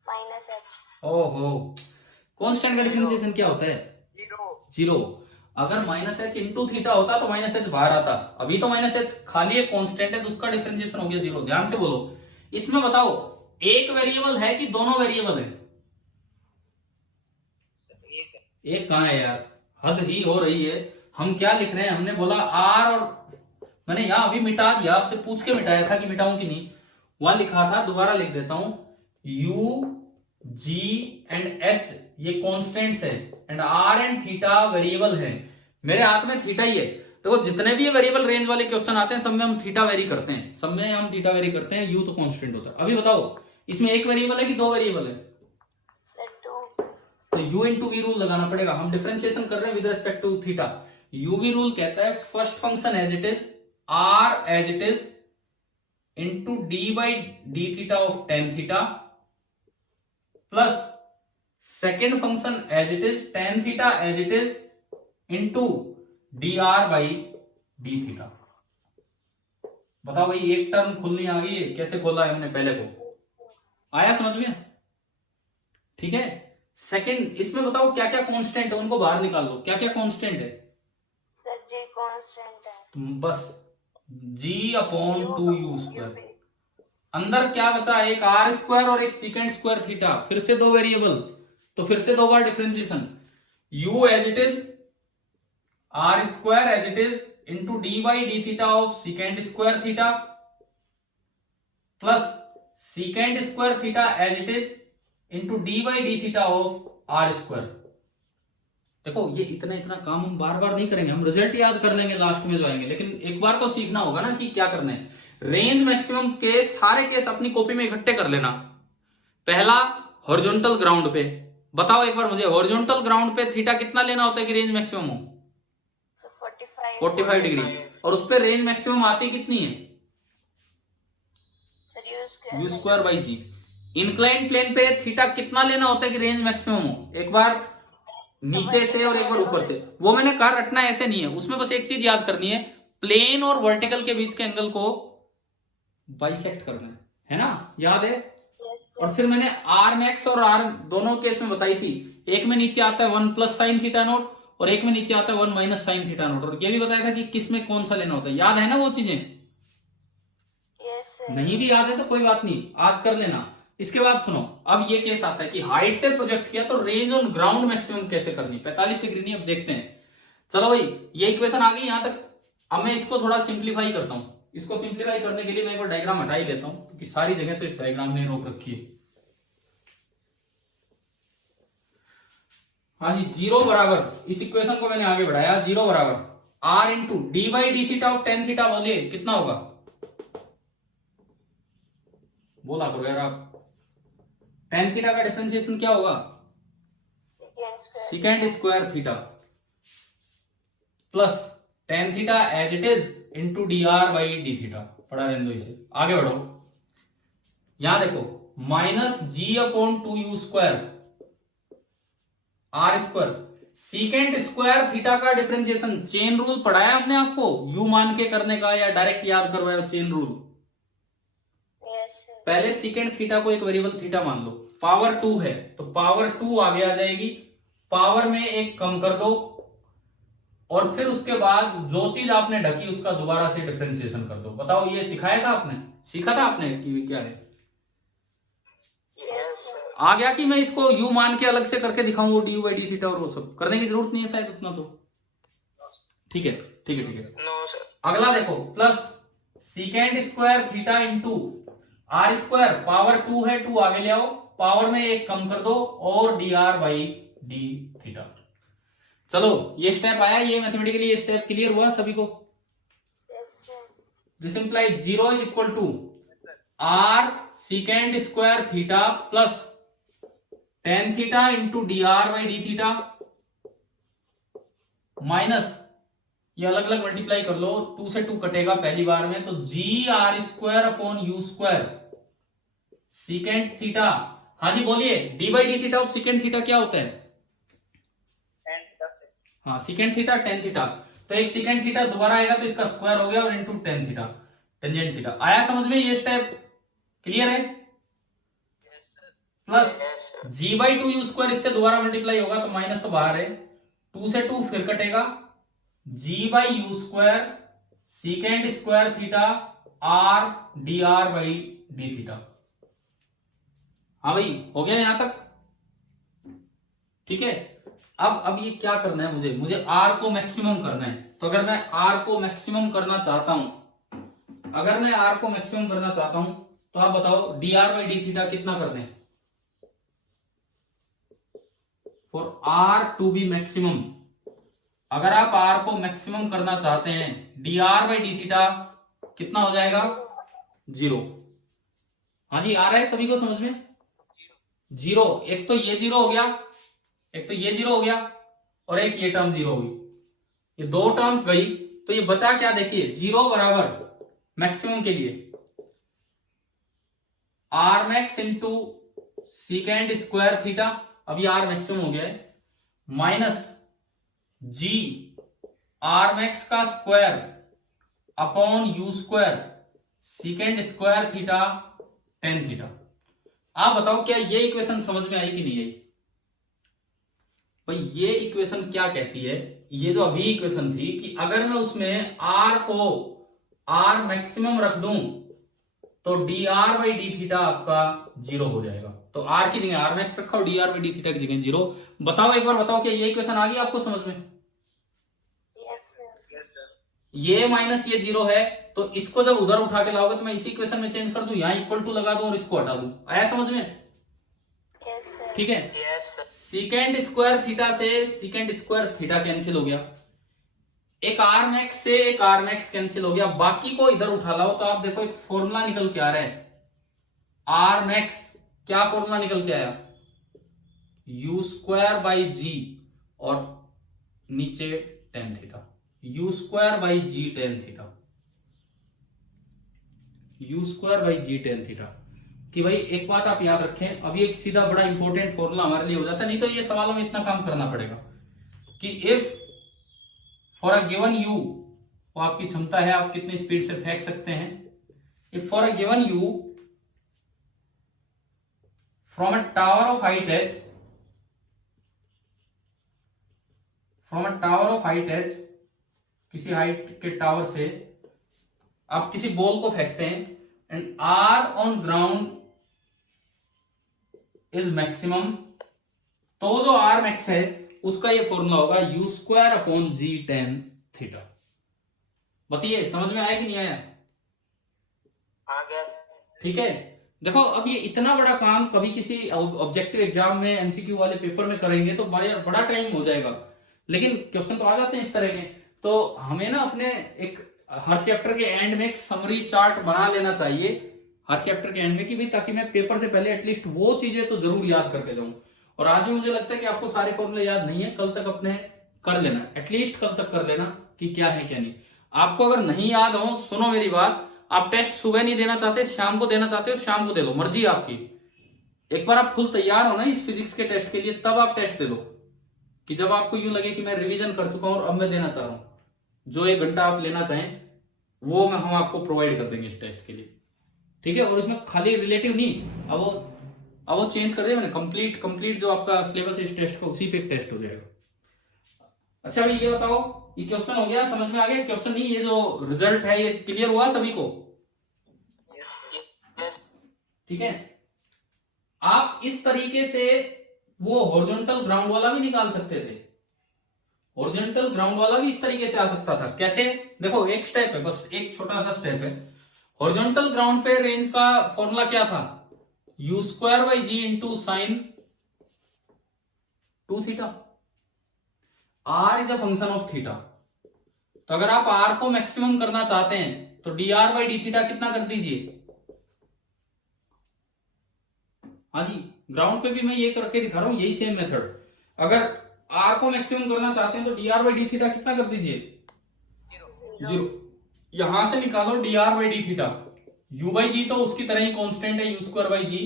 -h ओहो कांस्टेंट का डिफरेंशिएशन क्या होता है जीरो अगर माइनस एच इंटू थीटा होता तो माइनस एच बाहर आता अभी तो माइनस एच खाली एक कांस्टेंट है तो उसका डिफरेंशिएशन हो गया जीरो ध्यान से बोलो इसमें बताओ एक वेरिएबल है कि दोनों वेरिएबल है एक कहां है यार हद ही हो रही है हम क्या लिख रहे हैं हमने बोला आर और मैंने यहां अभी मिटा दिया आपसे पूछ के मिटाया था कि मिटाऊं कि नहीं वहां लिखा था दोबारा लिख देता हूं यू जी एंड एच ये कॉन्स्टेंट्स है and r and theta variable है मेरे हाथ में थीटा ही है तो जितने भी वेरिएबल रेंज वाले क्वेश्चन आते हैं सब में हम थीटा वेरी करते हैं सब में हम थीटा वेरी करते हैं यू तो कांस्टेंट होता है अभी बताओ इसमें एक वेरिएबल है कि दो वेरिएबल है सर 2 तो u इंटू वी रूल लगाना पड़ेगा हम डिफरेंशिएशन कर रहे हैं with respect to theta UV rule कहता है first function as it is r as it is into D by D theta of tan theta plus second function as it is tan theta as it is into d are by D theta बताओ भाई एक term खुलनी आ गई है कैसे खोला है हमने पहले को आया समझ में ठीक है सेकंड इसमें बताओ क्या क्या कांस्टेंट है उनको बाहर निकाल लो क्या क्या कांस्टेंट है सर जी कांस्टेंट है तो बस g अपॉन 2u²। अंदर क्या बचा एक आर स्क्वायर और एक सीकेंड स्क्वायर थीटा फिर से दो वेरिएबल तो फिर से दो बार differentiation u as it is R square as it is into D by D theta of secant square theta plus सीकेंड square theta as it is into D by D theta of R square देखो ये इतना इतना काम हम बार बार नहीं करेंगे हम result याद कर लेंगे लास्ट में जो आएंगे लेकिन एक बार तो सीखना होगा ना कि क्या करना है रेंज मैक्सिमम के सारे केस अपनी कॉपी में इकट्ठे कर लेना पहला हॉरिजॉन्टल ग्राउंड पे बताओ एक बार मुझे हॉरिजॉन्टल ग्राउंड पे थीटा कितना लेना होता है कि रेंज मैक्सिमम हो 45 डिग्री और उस पर रेंज मैक्सिमम आती कितनी है sir u square by g incline plane पे थीटा कितना लेना होता है कि रेंज मैक्सिमम हो एक बार नीचे से और एक बार ऊपर से वो मैंने कहा रटना ऐसे नहीं है उसमें बस एक चीज याद करनी है प्लेन और वर्टिकल के बीच के एंगल को बाइसेक्ट करना है ना याद है और फिर मैंने आर मैक्स और आर दोनों केस में बताई थी एक में नीचे आता है 1 प्लस साइन थीटा नोट और एक में नीचे आता है 1 माइनस साइन थीटा नोट और ये भी बताया था कि किस में कौन सा लेना होता है याद है ना वो चीजें नहीं भी याद है तो कोई बात नहीं आज कर लेना इसके बाद सुनो अब ये केस आता है कि हाइट से प्रोजेक्ट किया तो रेंज ऑन ग्राउंड मैक्सिमम कैसे करनी 45 डिग्री नहीं अब देखते हैं चलो भाई ये इक्वेशन आ गई यहां तक अब मैं इसको थोड़ा सिंप्लीफाई करता हूं इसको सिंप्लीफाई करने के लिए मैं एक बार डायग्राम हटा ही लेता हूं क्योंकि सारी जगह तो इस डायग्राम ने रोक रखी है हाँ जी जीरो बराबर इस इक्वेशन को मैंने आगे बढ़ाया जीरो बराबर r into D by D theta of tan theta बोलिए कितना होगा बोला करो यार आप टेन थीटा का डिफरेंशिएशन क्या होगा second square theta plus tan theta as it is into d are by D theta पढ़ा रहने दो इसे आगे बढ़ो यहां देखो minus g upon 2u² r square second square theta का डिफरेंशिएशन चेन रूल पढ़ाया हमने आपको यू मान के करने का या डायरेक्ट याद करवाया चेन रूल पहले सीकेंड थीटा को एक वेरिएबल थीटा मान लो पावर 2 है तो पावर 2 आगे आ जाएगी पावर में एक कम कर दो और फिर उसके बाद जो चीज आपने ढकी उसका दोबारा से डिफरेंशिएशन कर दो बताओ ये सिखाया था आपने सीखा था आपने कि क्या है आ गया कि मैं इसको यू मान के अलग से करके दिखाऊं वो डी बाई डी थीटा और वो सब करने की जरूरत नहीं है शायद उतना तो ठीक है ठीक है ठीक है नो सर अगला देखो plus सीकेंड square theta into r square power 2 है 2 आगे ले आओ पावर में एक कम कर दो और D R by D theta चलो ये स्टेप आया ये मैथमेटिकली ये स्टेप क्लियर हुआ सभी को this implies 0 is equal to r second square theta plus tan theta into d are by D theta minus ये अलग अलग मल्टीप्लाई कर लो 2 से 2 कटेगा पहली बार में तो G R square upon U square secant theta हाँ जी बोलिए, D by D theta of second theta क्या होता है? tan theta से हाँ सेकेंड थीटा टेन थीटा, तो एक सेकेंड थीटा दोबारा आएगा तो इसका स्क्वायर हो गया और into tan theta tangent theta. आया समझ में ये स्टेप? क्लियर है? yes sir plus yes sir g by two u square इससे दोबारा मल्टीप्लाई होगा तो माइनस तो बाहर है, 2 से 2 फिर कटेगा, G by U square second square theta R D are by D theta. हाँ भाई हो गया यहां तक? ठीक है। अब ये क्या करना है, मुझे आर को मैक्सिमम करना है। तो अगर मैं आर को मैक्सिमम करना चाहता हूं, तो आप बताओ d are by D theta कितना कर दें for r to be maximum? अगर आप आर को मैक्सिमम करना चाहते हैं, d are by D theta कितना हो जाएगा? 0। हाँ जी आ रहा है सभी को समझ में? 0। एक तो ये 0 हो गया, और एक ये टर्म 0 हो गई, ये दो टर्म्स गई, तो ये बचा क्या देखिए, 0 बराबर मैक्सिमम के लिए R max into second square theta, अभी आर मैक्सिमम हो गया है, माइनस जी आर मैक्स का square upon U square second square theta tan theta. आप बताओ क्या ये इक्वेशन समझ में आई कि नहीं आई? भाई ये इक्वेशन क्या कहती है, ये जो अभी इक्वेशन थी कि अगर मैं उसमें आर को आर मैक्सिमम रख दूं तो D are by D theta आपका 0 हो जाएगा। तो आर की जगह आर मैक्स रखा और D R by D theta की जगह 0। बताओ एक बार बताओ क्या ये इक्वेशन आ गई आपको समझ में? Yes, sir. yes sir ये माइनस ये 0 है, तो इसको जब उधर उठा के लाओगे तो मैं इसी इक्वेशन में चेंज कर दूं, यहां इक्वल टू लगा दूं और इसको हटा दूं। आया समझ में? Yes, sir. ठीक है। yes sir second square theta से सेकेंड स्क्वायर थीटा कैंसिल हो गया, एक आर मैक्स से एक आर मैक्स कैंसिल हो गया, बाकी को इधर उठा लाओ तो आप देखो एक फॉर्मूला निकल के आ रहा है आर मैक्स। क्या फॉर्मूला निकल के आया? यू स्क्वायर बाई जी और नीचे tan theta, u square by g tan theta, u square by g tan theta. कि भाई एक बात आप याद रखें, अभी एक सीधा बड़ा इंपॉर्टेंट फॉर्मूला हमारे लिए हो जाता है, नहीं तो ये सवालों में इतना काम करना पड़ेगा कि if for a given you, वो आपकी क्षमता है आप कितनी स्पीड से फेंक सकते हैं, if for a given u from a tower of height h, from a tower of height h, किसी हाइट के टावर से आप किसी बॉल को फेंकते हैं and r on ground is maximum, तो जो आर मैक्स है उसका ये फॉर्मूला होगा u square upon g tan theta. बताइए समझ में आया कि नहीं आया? आ गया ठीक है। देखो अब ये इतना बड़ा काम कभी किसी ऑब्जेक्टिव एग्जाम में एमसीक्यू वाले पेपर में करेंगे तो बड़ा टाइम हो जाएगा, लेकिन क्वेश्चन तो आ जाते हैं इस तरह के। तो हमें ना अपने एक हर चैप्टर के एंड में एक समरी चार्ट बना लेना चाहिए, हर चैप्टर के एंड में, कि भाई ताकि मैं पेपर से पहले एटलीस्ट वो चीजें तो जरूर याद करके जाऊं। और आज भी मुझे लगता है कि आपको सारे फॉर्मूले याद नहीं है, कल तक अपने कर लेना, एटलीस्ट कल तक कर लेना कि क्या है क्या नहीं। आपको अगर नहीं याद हो, सुनो मेरी बात, आप टेस्ट सुबह नहीं देना चाहते, शाम को देना चाहते हो, शाम को दे लो, मर्जी आपकी। एक बार आप फुल तैयार हो ना इस फिजिक्स के टेस्ट के लिए, तब आप टेस्ट दे लो, कि जब आपको यूं लगे कि मैं रिवीजन कर चुका हूं और अब मैं देना चाह रहा हूं, जो 1 घंटा आप लेना चाहें वो हम आपको प्रोवाइड कर देंगे इस टेस्ट के लिए। ठीक है। और इसमें खाली रिलेटिव नहीं, अब वो चेंज कर दिया मैंने, कंप्लीट जो आपका सिलेबस इस टेस्ट का उसी पे एक टेस्ट हो जाएगा। अच्छा भाई ये बताओ, ये क्वेश्चन हो गया, समझ में आ गया? क्वेश्चन नहीं, ये जो रिजल्ट है ये क्लियर हुआ सभी को? yes ठीक है। आप इस तरीके से वो हॉरिजॉन्टल ग्राउंड वाला भी निकाल सकते थे, हॉरिजॉन्टल ग्राउंड वाला भी इस तरीके से आ सकता था। कैसे? देखो एक स्टेप है, बस एक छोटा सा स्टेप है। हॉरिजॉन्टल ग्राउंड पे रेंज का फॉर्मूला क्या था? U square by g into sine 2 theta. R is a function of theta, तो अगर आप आर को मैक्सिमम करना चाहते हैं तो D are by D theta कितना कर दीजिए। हाँ जी, ग्राउंड पे भी मैं ये करके दिखा रहा हूं, यही सेम मेथड। अगर आर को मैक्सिमम करना चाहते हैं तो D are by D theta कितना कर दीजिए, 0। यहां से निकालो D are by D theta, U by G तो उसकी तरह ही कांस्टेंट है, U square by G,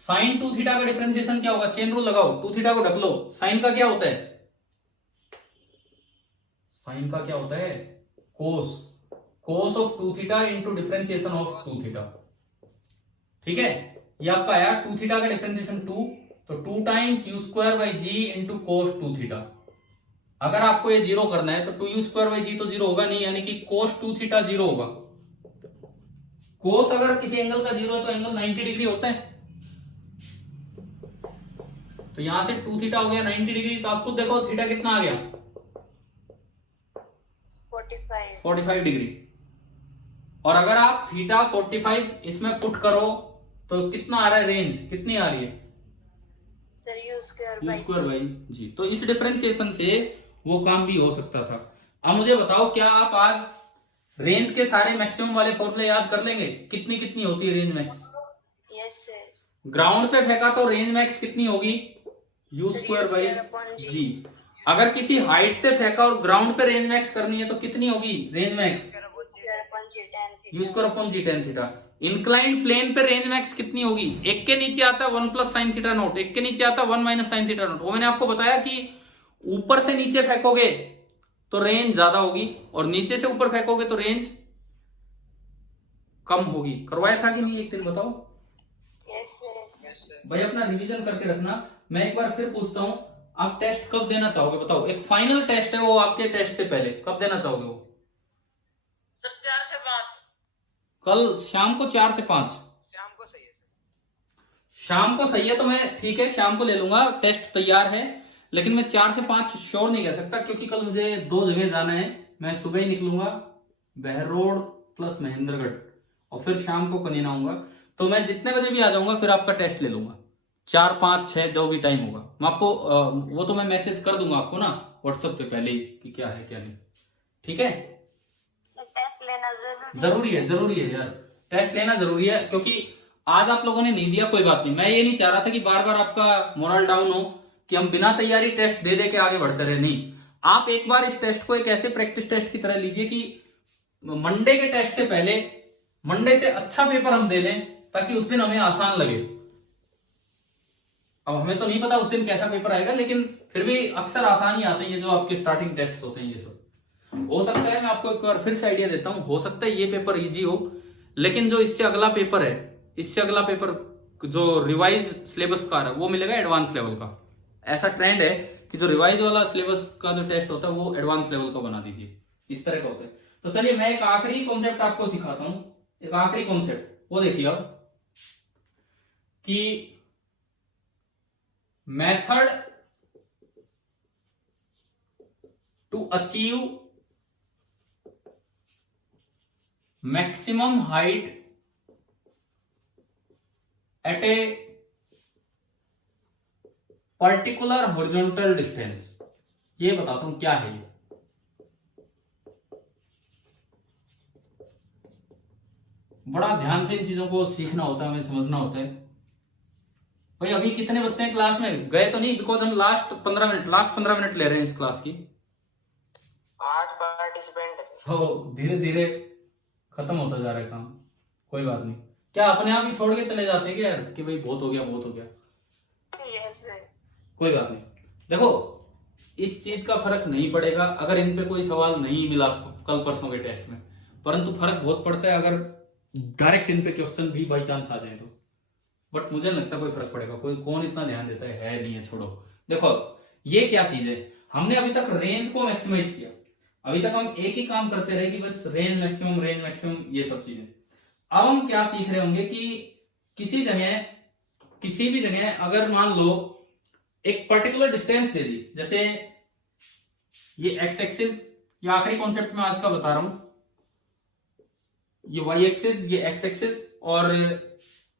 sine 2 theta का डिफरेंशिएशन क्या होगा? चेन रूल लगाओ, 2 थीटा को ढक लो। साइन का क्या होता है? साइन का क्या होता है? Cos. Cos of 2 theta into differentiation of 2 theta. ठीक है, ये आपका आया 2 थीटा का डिफरेंशिएशन 2, तो 2 times u square by g into cos 2 theta. अगर आपको ये जीरो करना है तो 2 यू स्क्वायर बाई जी तो जीरो होगा नहीं, यानी कि कोस 2 थीटा जीरो होगा। कोस अगर किसी एंगल का जीरो है तो एंगल 90 डिग्री होता है। तो यहां से 2 थीटा हो गया 90 डिग्री, तो आप खुद देखो थीटा कितना आ गया? 45 डिग्री। और अगर आप थीटा 45 इसमें पुट करो तो कितना आ रहा है? रेंज कितनी आ रही है? Sir u square by G. तो इस डिफरेंशिएशन से वो काम भी हो सकता था। अब मुझे बताओ, क्या आप आज रेंज के सारे मैक्सिमम वाले फॉर्मूले याद कर लेंगे? कितनी कितनी होती है range max? Yes sir. Ground पे फेंका तो रेंज मैक्स कितनी होगी? यू स्क्वायर बाई जी। अगर किसी हाइट से फेंका और ग्राउंड पे रेंज मैक्स करनी है तो कितनी होगी range max? U square upon g tan theta. Inclined plane पे रेंज मैक्स कितनी होगी? एक के नीचे आता है 1 प्लस साइन थीटा नोट, एक के नीचे आता है 1 माइनस साइन थीटा नोट। वो मैंने आपको बताया कि ऊपर से नीचे फेंकोगे तो रेंज ज्यादा होगी और नीचे से ऊपर फेंकोगे तो रेंज कम होगी। करवाया था कि नहीं एक दिन? बताओ। Yes sir. भाई अपना रिवीजन करके रखना। मैं एक बार फिर पूछता हूं, आप टेस्ट कब देना चाहोगे? बताओ, एक फाइनल टेस्ट है वो आपके टेस्ट से पहले कब देना चाहोगे? वो 4 से 5 कल शाम को 4 से 5 शाम को सही है सर। शाम को सही है तो मैं ठीक है शाम को ले लूंगा, टेस्ट तैयार है। लेकिन मैं 4 से 5 श्योर नहीं कह सकता क्योंकि कल मुझे 2 जगह जाना है। मैं सुबह ही निकलूंगा बहरोड प्लस महेंद्रगढ़ और फिर शाम को कनीना आऊंगा। तो मैं जितने बजे भी आ जाऊंगा फिर आपका टेस्ट ले लूंगा, 4, 5, 6 जो भी टाइम होगा। मैं आपको वो तो मैं मैसेज कर दूंगा आपको ना व्हाट्सएप पे पहले ही कि क्या है क्या नहीं। ठीक है, टेस्ट लेना जरूरी है यार, टेस्ट लेना जरूरी है क्योंकि आज आप लोगों ने नहीं दिया कोई बात नहीं। मैं ये नहीं चाह रहा था कि बार बार आपका मोरल डाउन हो कि हम बिना तैयारी टेस्ट दे दे के आगे बढ़ते रहे। नहीं, आप एक बार इस टेस्ट को एक ऐसे प्रैक्टिस टेस्ट की तरह लीजिए कि मंडे के टेस्ट से पहले मंडे से अच्छा पेपर हम दे लें ताकि उस दिन हमें आसान लगे। अब हमें तो नहीं पता उस दिन कैसा पेपर आएगा, लेकिन फिर भी अक्सर आसान ही आते हैं ये जो आपके स्टार्टिंग टेस्ट होते हैं। ये सब हो सकता है, मैं आपको एक बार फिर से आइडिया देता हूं, हो सकता है ये पेपर इजी हो लेकिन जो इससे अगला पेपर है, इससे अगला पेपर जो रिवाइज सिलेबस का है वो मिलेगा एडवांस लेवल का। ऐसा ट्रेंड है कि जो रिवाइज वाला सिलेबस का जो टेस्ट होता है वो एडवांस लेवल का बना दीजिए, इस तरह का होता है। तो चलिए मैं एक आखिरी कॉन्सेप्ट आपको सिखाता हूं, एक आखिरी कॉन्सेप्ट वो देखिए आप कि method to achieve maximum height at a particular horizontal distance. ये बताता हूं क्या है ये। बड़ा ध्यान से इन चीजों को सीखना होता है, हमें समझना होता है। भाई अभी कितने बच्चे हैं क्लास में? गए तो नहीं? बिकॉज हम लास्ट 15 मिनट ले रहे हैं इस क्लास की। 8 पार्टिसिपेंट है। तो धीरे धीरे खत्म होता जा रहा है काम। कोई बात नहीं, क्या अपने आप ही छोड़ के चले जाते हैं क्या यार कि भाई बहुत हो गया बहुत हो गया? कोई बात नहीं। देखो इस चीज का फर्क नहीं पड़ेगा अगर इन पे कोई सवाल नहीं मिला कल परसों के टेस्ट में, परंतु फर्क बहुत पड़ता है अगर डायरेक्ट इन पे क्वेश्चन भी बाई चांस आ जाए तो। बट मुझे नहीं लगता कोई फर्क पड़ेगा, कोई कौन इतना ध्यान देता है नहीं है, छोड़ो। देखो ये क्या चीज है, हमने अभी तक रेंज को मैक्सिमाइज किया, अभी तक हम एक ही काम करते रहे कि बस रेंज मैक्सिमम ये सब चीजें। अब हम क्या सीख रहे होंगे कि किसी भी जगह अगर मान लो एक पर्टिकुलर डिस्टेंस दे दी, जैसे ये एक्स एक्सिस, ये आखिरी कॉन्सेप्ट में आज का बता रहा हूं, ये वाई एक्सिस, ये एक्स एक्सिस, और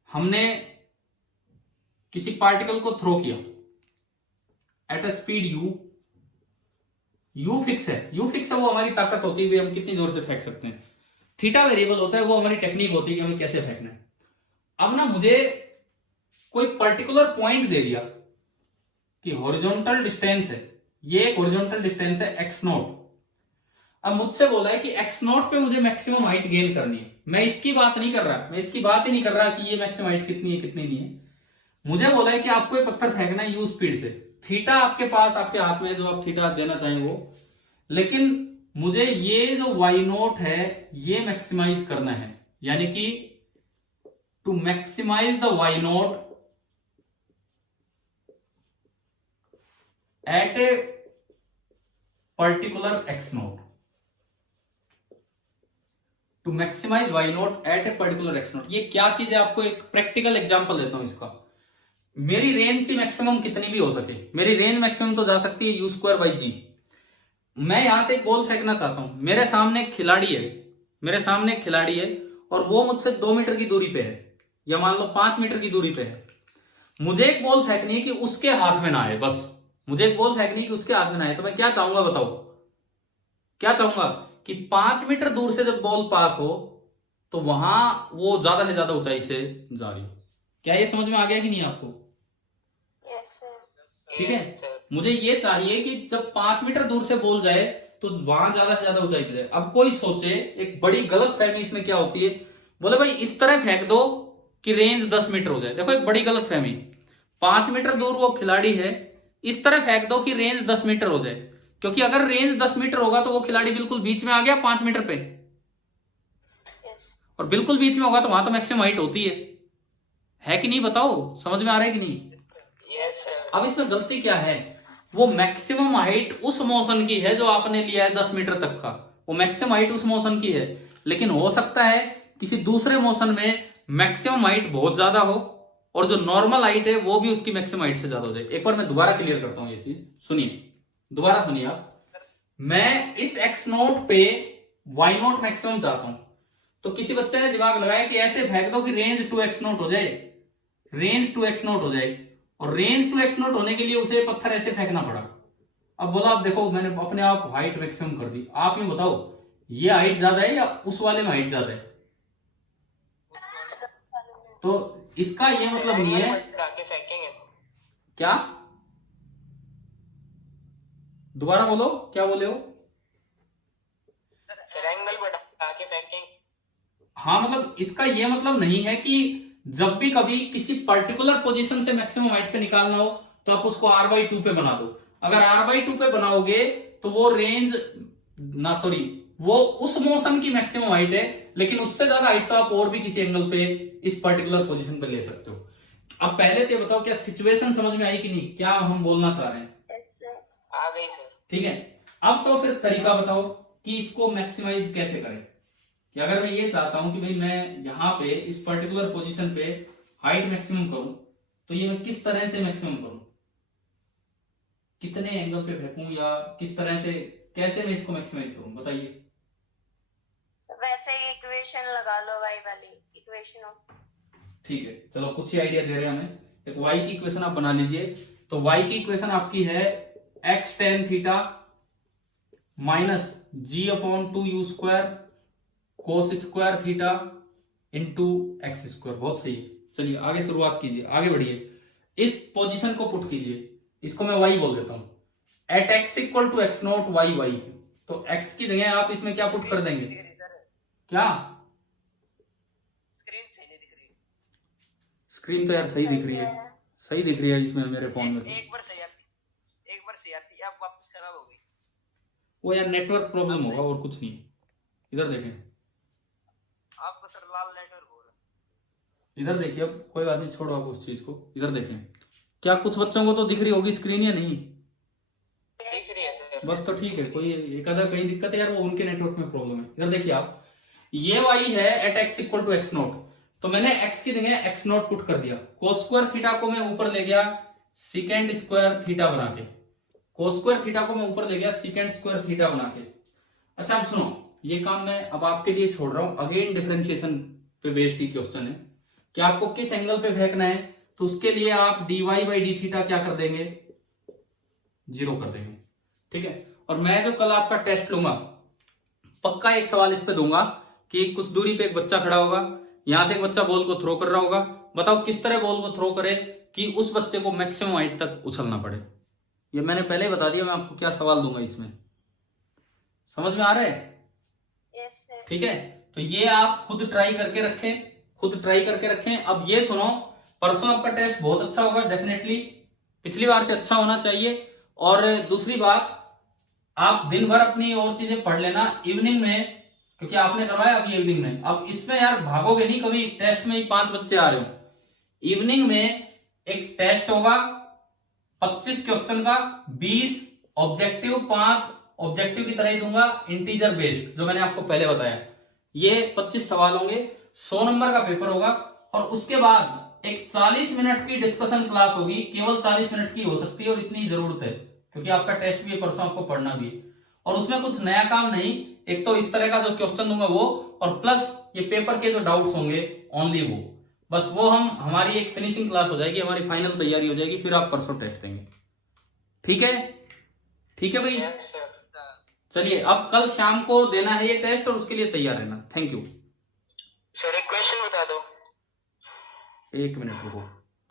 हमने किसी पार्टिकल को थ्रो किया at a speed you fix है, वो हमारी ताकत होती है, हम कितनी जोर से फेंक सकते हैं। थीटा वेरिएबल होता है, वो हमारी टेक्निक होती है कि हमें कैसे फेंकना है। अब ना मुझे कोई पर्टिकुलर पॉइंट दे दिया कि हॉरिजॉन्टल डिस्टेंस है, ये एक हॉरिजॉन्टल डिस्टेंस है एक्स नॉट। अब मुझसे बोला है कि एक्स नॉट पे मुझे मैक्सिमम हाइट गेन करनी है। मैं इसकी बात ही नहीं कर रहा कि ये मैक्सिमम हाइट कितनी है कितनी नहीं है। मुझे बोला है कि आपको ये पत्थर फेंकना है यू स्पीड से, थीटा आपके पास आपके हाथ में, जो आप थीटा देना चाहें वो, लेकिन मुझे ये जो वाई नोट है ये मैक्सिमाइज करना है, यानी कि to maximize the y naught at a particular x naught, to maximize y naught at a particular x naught. ये क्या चीज है, आपको एक प्रैक्टिकल एग्जांपल देता हूं इसका। मेरी रेंज से मैक्सिमम कितनी भी हो सके, मेरी रेंज मैक्सिमम तो जा सकती है यू स्क्वायर बाई जी। मैं यहां से एक बॉल फेंकना चाहता हूं, मेरे सामने एक खिलाड़ी है, मेरे सामने एक खिलाड़ी है और वो मुझसे 2 मीटर की दूरी पे है, या मान लो 5 मीटर की दूरी पे है। मुझे एक बॉल फेंकनी है कि उसके हाथ में ना आए, बस मुझे एक बॉल फेंकनी है कि उसके हाथ में ना आए। तो मैं क्या चाहूंगा बताओ, क्या चाहूंगा कि 5 मीटर दूर से जब बॉल पास हो तो वहां वो ज्यादा से ज्यादा ऊंचाई से जा रही हो। क्या ये समझ में आ गया कि नहीं आपको? Yes sir. ठीक है, मुझे ये चाहिए कि जब 5 मीटर दूर से बॉल जाए तो वहां ज्यादा से ज्यादा ऊंचाई पे जाए। अब कोई सोचे, एक बड़ी गलत फहमी इसमें क्या होती है, बोले भाई इस तरह फेंक दो कि रेंज 10 मीटर हो जाए। देखो एक बड़ी गलत फहमी, 5 मीटर दूर वो खिलाड़ी है, इस तरह फेंक दो कि रेंज 10 मीटर हो जाए, क्योंकि अगर रेंज 10 मीटर होगा तो वो खिलाड़ी बिल्कुल बीच में आ गया 5 मीटर पे, यस। और बिल्कुल बीच में होगा तो वहां तो मैक्सिमम हाइट होती है कि नहीं? बताओ समझ में आ रहा है कि नहीं? Yes sir. अब इसमें गलती क्या है, वो मैक्सिमम हाइट उस मोशन की है जो आपने लिया है 10 मीटर तक का, वो मैक्सिमम हाइट उस मोशन की है। लेकिन हो सकता है किसी दूसरे मोशन में मैक्सिमम हाइट बहुत ज्यादा हो और जो नॉर्मल हाइट है वो भी उसकी मैक्सिमम हाइट से ज्यादा हो जाए। एक बार मैं दोबारा क्लियर करता हूं ये चीज, सुनिए, दोबारा सुनिए आप। मैं इस एक्स नोट पे वाई नोट मैक्सिमम चाहता हूं, तो किसी बच्चे ने दिमाग लगाया कि ऐसे फेंक दो कि रेंज 2x नोट हो जाए, रेंज 2x नोट हो जाए, और रेंज 2x नोट होने के लिए उसे पत्थर ऐसे फेंकना पड़ा। अब बोला, आप देखो मैंने अपने आप हाइट मैक्सिमम कर दी, आप यूं बताओ ये हाइट ज्यादा है या उस वाले में हाइट ज्यादा है? तो इसका ये मतलब नहीं है। के फेंकेंगे। क्या? दोबारा बोलो, क्या बोले हो? सर एंगल बढ़ा के फेंकेंगे। हाँ, मतलब इसका ये मतलब नहीं है कि जब भी कभी किसी पर्टिकुलर पोजीशन से मैक्सिमम हाइट पे निकालना हो तो आप उसको r/2 पे बना दो। अगर r/2 पे बनाओगे तो वो रेंज ना, सॉरी, वो उस मोशन की मैक्सिमम हाइट है, लेकिन उससे ज्यादा हाइट तो आप और भी किसी एंगल पे इस पर्टिकुलर पोजीशन पे ले सकते हो। अब पहले तो बताओ क्या सिचुएशन समझ में आई कि नहीं, क्या हम बोलना चाह रहे हैं? Yes sir. आ गई सर। ठीक है, अब तो फिर तरीका बताओ कि इसको मैक्सिमाइज कैसे करें। कि अगर मैं ये चाहता हूं कि भाई मैं यहां पे इस पर्टिकुलर पोजीशन पे हाइट मैक्सिमम करूं, तो ये मैं किस तरह से मैक्सिमम करूं, कितने एंगल पे फेंकूं, या किस तरह से, कैसे मैं इसको मैक्सिमाइज करूं, बताइए। वैसे ही इक्वेशन लगा लो, y वाली इक्वेशन हो। ठीक है, चलो कुछ ही आइडिया दे रहे हैं हमें। एक y की इक्वेशन आप बना लीजिए। तो y की इक्वेशन आपकी है x tan theta minus g/2u square कोस square theta into x square. बहुत सही, चलिए आगे शुरुआत कीजिए, आगे बढ़िए। इस पोजीशन को पुट कीजिए, इसको मैं y बोल देता हूं। At x equal to x naught y, तो x की जगह आप इसमें क्या पुट कर देंगे? क्या? स्क्रीन सही नहीं दिख रही। स्क्रीन तो यार सही दिख रही है, सही दिख रही है इसमें मेरे फोन में। एक बार सही आती, एक बार सही आती, अब वापस खराब हो गई। वो यार नेटवर्क प्रॉब्लम होगा और कुछ नहीं। इधर देखें, आपको सर लाल नेटवर्क हो रहा है। इधर देखिए, अब कोई बात नहीं, छोड़ो आप उस चीज को। इधर देखें, क्या कुछ बच्चों को तो दिख रही होगी स्क्रीन या नहीं? दिख रही है सर। बस तो ठीक है, कोई एक आधा कहीं दिक्कत है यार, वो उनके नेटवर्क में प्रॉब्लम है। इधर देखिए आप, ये y है at x equal to x naught, तो मैंने x की जगह x नोट पुट कर दिया। कोस स्क्वायर थीटा को मैं ऊपर ले गया सीकेंड स्क्वायर थीटा बना के, कोस स्क्वायर थीटा को मैं ऊपर ले गया सीकेंड स्क्वायर थीटा बना के। अच्छा अब सुनो, ये काम मैं अब आपके लिए छोड़ रहा हूं। अगेन डिफरेंशिएशन पे बेस्ड ही क्वेश्चन है कि आपको किस एंगल पे फेंकना है, तो उसके लिए आप dy बाई डी थीटा क्या कर देंगे? 0 कर देंगे। ठीक है, और मैं जो कल आपका टेस्ट लूंगा, पक्का एक सवाल इस पे दूंगा कि कुछ दूरी पे एक बच्चा खड़ा होगा, यहां से एक बच्चा बॉल को थ्रो कर रहा होगा, बताओ किस तरह बॉल को थ्रो करे कि उस बच्चे को मैक्सिमम हाइट तक उछलना पड़े। ये मैंने पहले ही बता दिया मैं आपको क्या सवाल दूंगा इसमें। समझ में आ रहा है? Yes sir. ठीक है, तो ये आप खुद ट्राई करके रखें, खुद ट्राई करके रखें। अब ये सुनो परसों आपका टेस्ट बहुत अच्छा होगा डेफिनेटली, पिछली बार से अच्छा होना चाहिए। और दूसरी बात, आप दिन भर अपनी और चीजें पढ़ लेना, इवनिंग में, क्योंकि आपने करवाया अभी इवनिंग में, अब इसमें यार भागोगे नहीं कभी, टेस्ट में ही 5 बच्चे आ रहे हो। इवनिंग में एक टेस्ट होगा 25 क्वेश्चन का, 20 ऑब्जेक्टिव, 5 ऑब्जेक्टिव की तरह ही दूंगा इंटीजर बेस्ड, जो मैंने आपको पहले बताया। ये 25 सवाल होंगे, 100 नंबर का पेपर होगा। और उसके बाद एक 40 मिनट की डिस्कशन क्लास होगी, केवल 40 मिनट की हो सकती है, और इतनी जरूरत है क्योंकि आपका टेस्ट भी है परसों, आपको पढ़ना भी है। और उसमें कुछ नया काम नहीं, एक तो इस तरह का जो क्वेश्चन दूंगा वो, और प्लस ये पेपर के जो डाउट्स होंगे ओनली वो, बस वो हमारी एक फिनिशिंग क्लास हो जाएगी, हमारी फाइनल तैयारी हो जाएगी, फिर आप परसों टेस्ट देंगे। ठीक है, ठीक है भाई। चलिए, अब कल शाम को देना है ये टेस्ट, और उसके लिए तैयार रहना। Thank you sir. एक क्वेश्चन बता दो। 1 मिनट रुको।